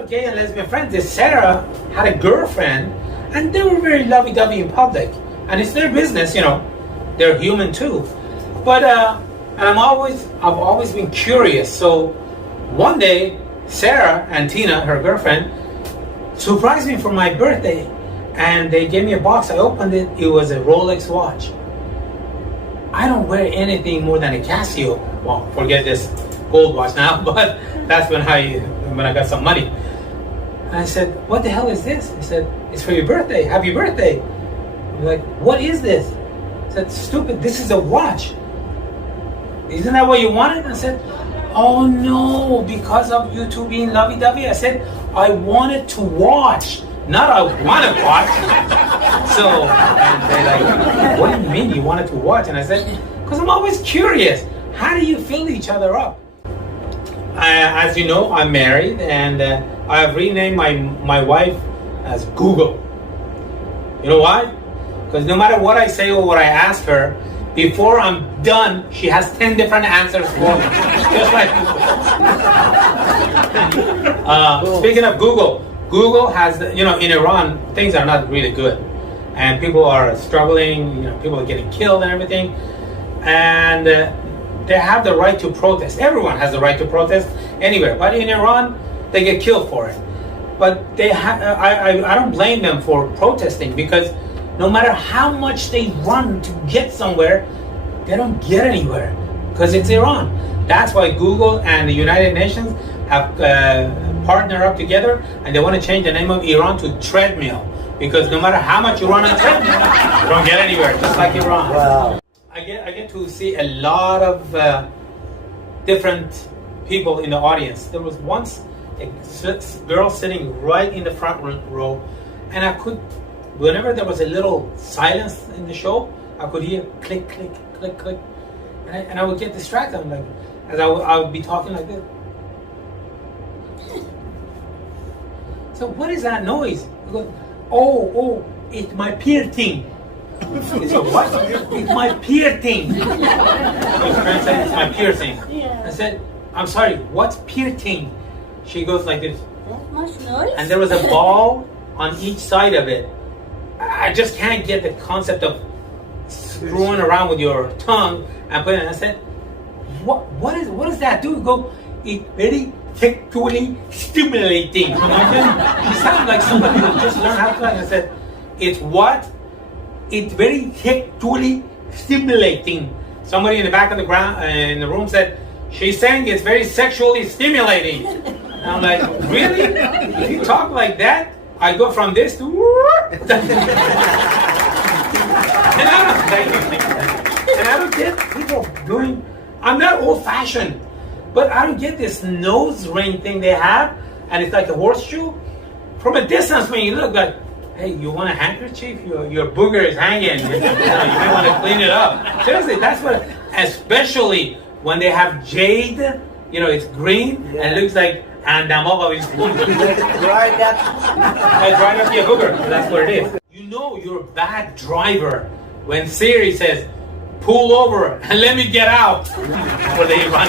of gay and lesbian friends is Sarah had a girlfriend, and they were very lovey-dovey in public. And it's their business, you know. They're human too. But and I've always been curious. So one day, Sarah and Tina, her girlfriend, surprised me for my birthday, and they gave me a box. I opened it. It was a Rolex watch. I don't wear anything more than a Casio. Well, forget this gold watch now, but that's when I got some money. And I said, "What the hell is this?" He said, "It's for your birthday. Happy birthday." I'm like, "What is this?" I said, "Stupid, this is a watch. Isn't that what you wanted?" I said, "Oh no, because of you two being lovey-dovey." I said, "I wanted to watch, not I want to watch." So, and they're like, "What do you mean you wanted to watch?" And I said, "Because I'm always curious. How do you fill each other up?" As you know, I'm married, and I have renamed my wife as Google. You know why? Because no matter what I say or what I ask her, before I'm done, she has 10 different answers for me. Just like Google. Speaking of Google, Google has, in Iran, things are not really good. And people are struggling, people are getting killed and everything. And they have the right to protest. Everyone has the right to protest anywhere. But in Iran, they get killed for it. But I don't blame them for protesting, because no matter how much they run to get somewhere, they don't get anywhere, because it's Iran. That's why Google and the United Nations have partnered up together, and they want to change the name of Iran to treadmill, because no matter how much you run on treadmill, you don't get anywhere, just like Iran. Wow. I get to see a lot of different people in the audience. There was once a girl sitting right in the front row, and I could, whenever there was a little silence in the show, I could hear click, click, click, click, and I would get distracted. I'm like, as I would be talking like this. So what is that noise? He goes, oh, it's my peer thing. He said, what? It's my peer thing. So his friend said, it's my peer thing. Yeah. I said, I'm sorry, what's peer thing? She goes like this. That much noise? And there was a ball on each side of it. I just can't get the concept of screwing around with your tongue and putting it. I said, what does that do? Go, it's very sexually stimulating. She sounded like somebody who just learned how to talk. I said, it's what? It's very sexually stimulating. Somebody in the back of the ground in the room said, she's saying it's very sexually stimulating. And I'm like, really? If you talk like that, I go from this to and I don't get people doing. I'm not old-fashioned, but I don't get this nose ring thing they have, and it's like a horseshoe. From a distance, when you look, like, hey, you want a handkerchief? Your booger is hanging. You may want to clean it up. Seriously, that's what. Especially when they have jade, it's green and it looks like. And Right up your booger. That's what it is. You're a bad driver when Siri says, "Pull over and let me get out," before they run.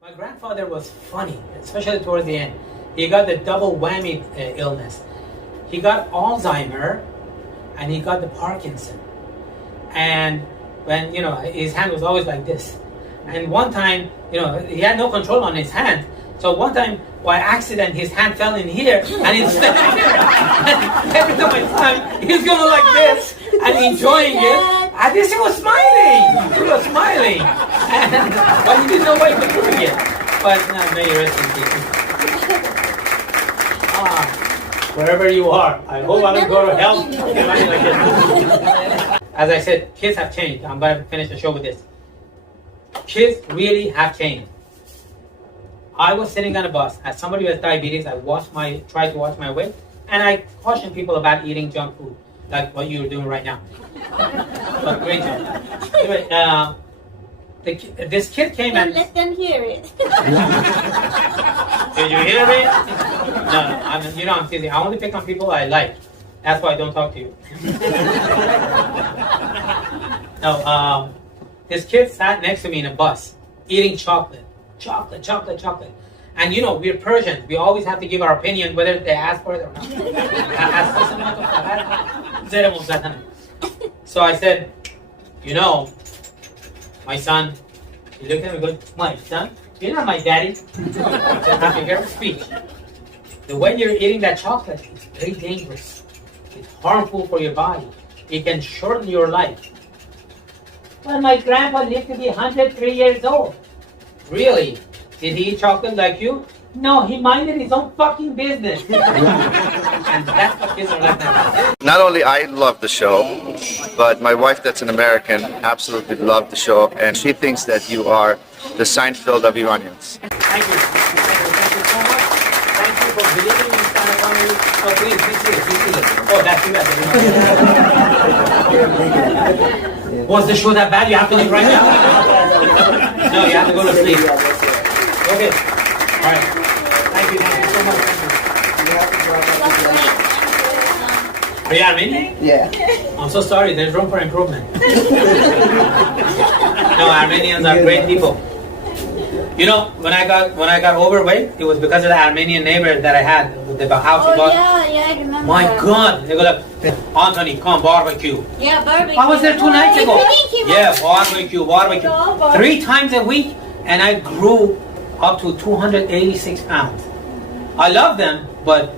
My grandfather was funny, especially towards the end. He got the double whammy illness. He got Alzheimer, and he got the Parkinson. And when his hand was always like this. And one time, he had no control on his hand. So one time, by accident, his hand fell in here, and instead, every time I saw him, he was going like this and enjoying it. And this, he was smiling. But he didn't know why he was doing it. But may you rest in peace. Wherever you are, I hope I don't go to hell. As I said, kids have changed. I'm going to finish the show with this. Kids really have changed. I was sitting on a bus. As somebody who has diabetes, I tried to watch my weight, and I caution people about eating junk food, like what you're doing right now. But great job. Anyway, this kid came and let them hear it. Did you hear me? No, I'm teasing. I only pick on people I like. That's why I don't talk to you. No, this kid sat next to me in a bus, eating chocolate. chocolate, chocolate, chocolate. And you know, we're Persians. We always have to give our opinion whether they ask for it or not. So I said, you know, my son, he looked at me and goes, my son, you're not my daddy. After your speech, the way you're eating that chocolate, it's very dangerous. It's harmful for your body. It can shorten your life. Well, my grandpa lived to be 103 years old. Really? Did he eat chocolate like you? No, he minded his own fucking business. And that's what kids are like now. Not only I love the show, but my wife that's an American absolutely loved the show, and she thinks that you are the Seinfeld of Iranians. Thank you. Thank you. Thank you so much. Thank you for believing in stand-up comedy. Oh, please see it. Oh, that's you. Was the show that bad? You have to leave right now? No, you have to go to sleep. Okay. All right. Thank you so much. Are you Armenian? Yeah. I'm so sorry. There's room for improvement. No, Armenians are great people. You know, when I got overweight, it was because of the Armenian neighbor that I had with the house. Oh, yeah, I remember. My God, they go like, Anthony, come barbecue. Yeah, barbecue. I was there 2 nights ago. Yeah, barbecue. barbecue. 3 times a week, and I grew up to 286 pounds. I love them, but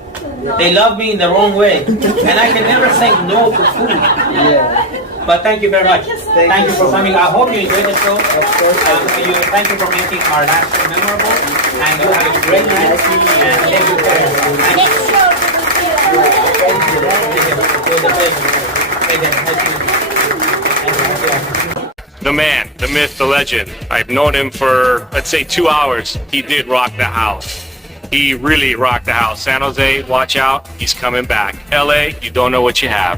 they love me in the wrong way, and I can never say no to food. Yeah. But thank you very much. Thank you for coming. I hope you enjoyed the show. Thank you for making our last show memorable, and you have a great night. And thank you for Next show. The man, the myth, the legend. I've known him for, let's say, 2 hours. He did rock the house. He really rocked the house. San Jose, watch out. He's coming back. LA, you don't know what you have.